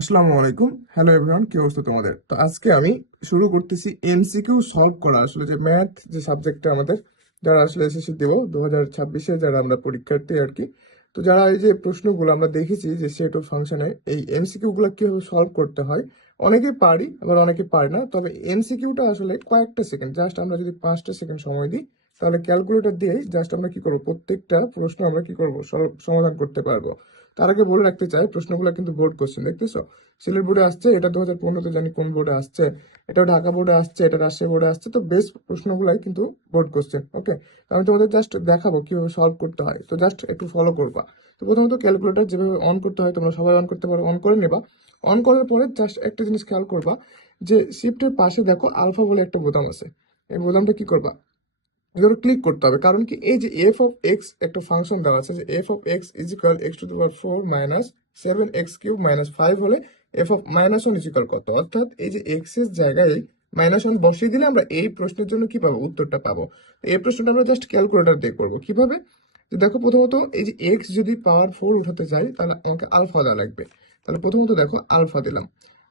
আসসালামু আলাইকুম। Hello everyone, কি অবস্থা তোমাদের? তো আজকে আমি শুরু করতেছি এমসিকিউ সলভ করা। আসলে যে ম্যাথ যে সাবজেক্টটা আমাদের, যারা আসলে এসএসসি দেবো 2026-এ, যারা আমরা পরীক্ষার্থী আর কি, তো যারা এই যে প্রশ্নগুলো আমরা দেখেছি যে সেট অফ ফাংশনে এই এমসিকিউ গুলো কিভাবে সলভ করতে হয়, অনেকে পারি আবার অনেকে পারি না। তবে এমসিকিউটা আসলে কয়েকটা সেকেন্ড, জাস্ট আমরা যদি 5টা সেকেন্ড সময় দিই, তাহলে ক্যালকুলেটর দিয়ে জাস্ট আমরা কি করবো, প্রত্যেকটা প্রশ্ন আমরা কি করবো, সমাধান করতে পারবো। তার আগে বলে রাখতে চাই, প্রশ্নগুলো কিন্তু বোর্ড কোশ্চেন, দেখতেছো? সিলেট বোর্ডে আসছে, এটা 2015-তে জানি কোন বোর্ডে আসছে, এটাও ঢাকা বোর্ডে আসছে, এটা রাজশাহী বোর্ডে আসছে। তো বেস্ট প্রশ্নগুলাই কিন্তু বোর্ড কোশ্চেন। ওকে, আমি তোমাদের জাস্ট দেখাবো কিভাবে সলভ করতে হয়, তো জাস্ট একটু ফলো করবা। তো প্রথমত ক্যালকুলেটর যেভাবে অন করতে হয়, তোমরা সবাই অন করতে পারো, অন করে নেবা। অন করার পরে জাস্ট একটা জিনিস খেয়াল করবা, যে শিফটের পাশে দেখো আলফা বলে একটা বোতাম আছে। এই বোতামটা কি করবা, এগুলো ক্লিক করতে হবে। কারণ কি, এই যে এফ অফ এক্স একটা ফাংশন দেওয়া আছে, যে F of x is equal x to the power 4 minus 7x³ minus 5 হলে F of minus 1 is equal কত। অর্থাৎ এই যে এক্স এর জায়গায় -1 বসিয়ে দিলে আমরা এই প্রশ্নের জন্য কি পাবো, উত্তরটা পাবো। তো এই প্রশ্নটা আমরা জাস্ট ক্যালকুলেটর দিয়ে করবো। কিভাবে, যে দেখো প্রথমত এই যে এক্স যদি পাওয়ার 4 উঠাতে যাই, তাহলে আমাকে আলফা দেওয়া লাগবে। তাহলে প্রথমত দেখো আলফা দিলাম,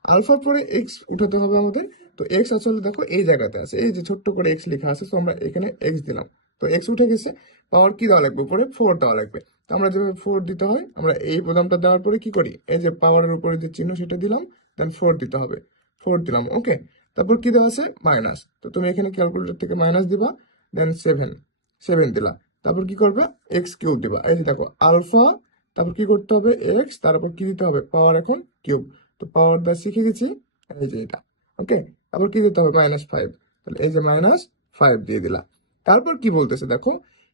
আলফার পরে এক্স উঠাতে হবে আমাদের। তো এক্স আসলে দেখো এই জায়গাতে আছে, এই যে ছোট্ট করে এক্স লেখা আছে, তো আমরা এখানে এক্স দিলাম। তো এক্স উঠে গেছে, পাওয়ার কি দেওয়া লাগবে, উপরে 4 দেওয়া লাগবে। তো আমরা যেভাবে 4 দিতে হয়, আমরা এই বোতামটা দেওয়ার পরে কি করি, এই যে পাওয়ারের উপরে যে চিহ্ন সেটা দিলাম, দেন 4 দিতে হবে, 4 দিলাম। ওকে, তারপর কি দেওয়া আছে, মাইনাস। তো তুমি এখানে ক্যালকুলেটর থেকে মাইনাস দিবা, দেন 7 দিলা। তারপর কি করবে, x³ দিবা। এই যে দেখো আলফা, তারপর কি করতে হবে, এক্স, তারপর কি দিতে হবে, পাওয়ার এখন কিউব। তো পাওয়ার দা শিখে গেছি, এই যে এটা। ওকে, তারপর কি দিতে হবে, -5। তাহলে এই যে -5 দিয়ে দিলা। তারপর কি বলতেছে দেখো,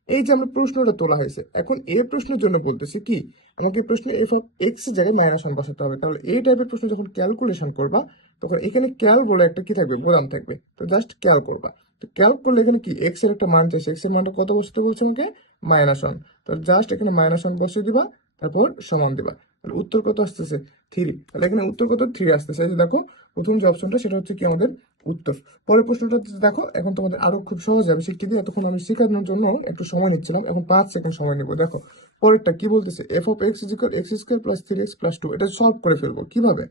এই যে আমরা প্রশ্নটা তোলা হয়েছে, এখন এই প্রশ্নের জন্য বলতেছে কি, আমাকে প্রশ্ন এফ অফ এক্স এর জায়গায় -1 বসাতে হবে। তাহলে এই টাইপের প্রশ্ন যখন ক্যালকুলেশন করবা, তখন এখানে ক্যাল বলে একটা কি থাকবে, বোতাম থাকবে। তো জাস্ট ক্যাল করবা। তো ক্যালক করলে এখানে কি, এক্স এর একটা মান চাইছে, এক্স এর মানটা কত বসাতে বলছে আমাকে, -1। তো জাস্ট এখানে -1 বসিয়ে দিবা, তারপর সমান দিবা। তাহলে উত্তর কত আসতেছে, 3। তাহলে এখানে উত্তর কত, 3 আসতেছে। এই যে দেখো প্রথম যে অপশনটা, সেটা হচ্ছে কি আমাদের উত্তর। পরের প্রশ্নটা দেখো, এখন তোমাদের আরো খুব সহজ হবে শিখতে দিয়ে, এতক্ষণ আমি শেখানোর জন্য একটু সময় নিচ্ছিলাম, এখন 5 সেকেন্ড সময় নিব। দেখো পরেরটা কি বলতেছে, F of x is equal x square plus 3x plus 2। এটা সলভ করে ফেলবো কিভাবে,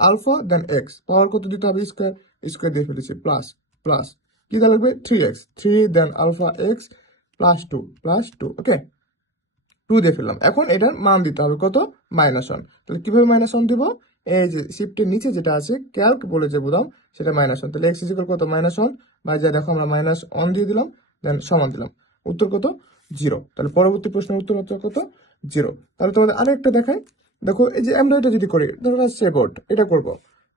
আলফা দেন এক্স, পাওয়ার কত দিতে হবে, স্কোয়ার, স্কোয়ার দিয়ে ফেলেছি, প্লাস প্লাস কি দেওয়া লাগবে, 3x, 3 দেন আলফা এক্স প্লাস 2 প্লাস 2। ওকে, 2 দিয়ে ফেললাম। এখন এটার মান দিতে হবে কত, -1। তাহলে কিভাবে -1 দিব, এই যে শিফটের নিচে যেটা আছে ক্যালক বলে যে বোতাম, সেটা -1। তাহলে এক্স ইকুয়াল কত, -1, বা যা দেখো আমরা -1 দিয়ে দিলাম, দেন সমান দিলাম। উত্তর কত, 0। তাহলে পরবর্তী প্রশ্নের উত্তর হচ্ছে কত, 0। তাহলে তোমাদের আরেকটা দেখাই। দেখো এই যে আমরা এটা যদি করি, ধরো আসছে বোর্ড, এটা করব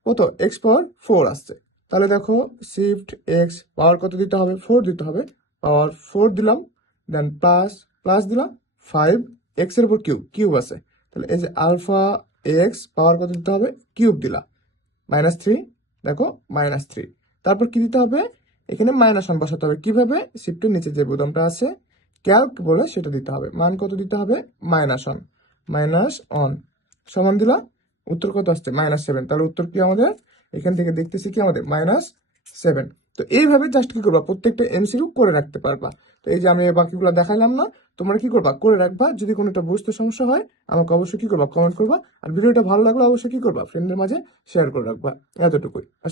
কত, এক্স পাওয়ার 4 আসছে। তাহলে দেখো শিফট এক্স, পাওয়ার কত দিতে হবে, 4 দিতে হবে, পাওয়ার 4 দিলাম, দেন প্লাস প্লাস দিলাম 5, এক্স এর উপর কিউব, কিউব আছে। তাহলে এই যে আলফা এক্স, পাওয়ার কত দিতে হবে, কিউব দিলা, -3। দেখো -3। তারপর কি দিতে হবে, এখানে -1 বসাতে হবে। কিভাবে, শিফটের নিচে যে বোতামটা আছে ক্যালক বলে, সেটা দিতে হবে। মান কত দিতে হবে, -1, -1 সমান দিলা। উত্তর কত আসছে, -7। তাহলে উত্তর কি আমাদের, এখান থেকে দেখতেছি কি আমাদের -7। তো এইভাবে জাস্ট কি করবা, প্রত্যেকটা এমসিকিউ করে রাখতে পারবা। তো এই যে আমি এই বাকিগুলো দেখাইলাম না, তোমরা কি করবা, করে রাখবা। যদি কোনোটা বুঝতে সমস্যা হয়, আমাকে অবশ্যই কি করবা, কমেন্ট করবা। আর ভিডিওটা ভালো লাগলে অবশ্যই কি করবা, ফ্রেন্ডদের মাঝে শেয়ার করে রাখবা। এতটুকুই আসলে।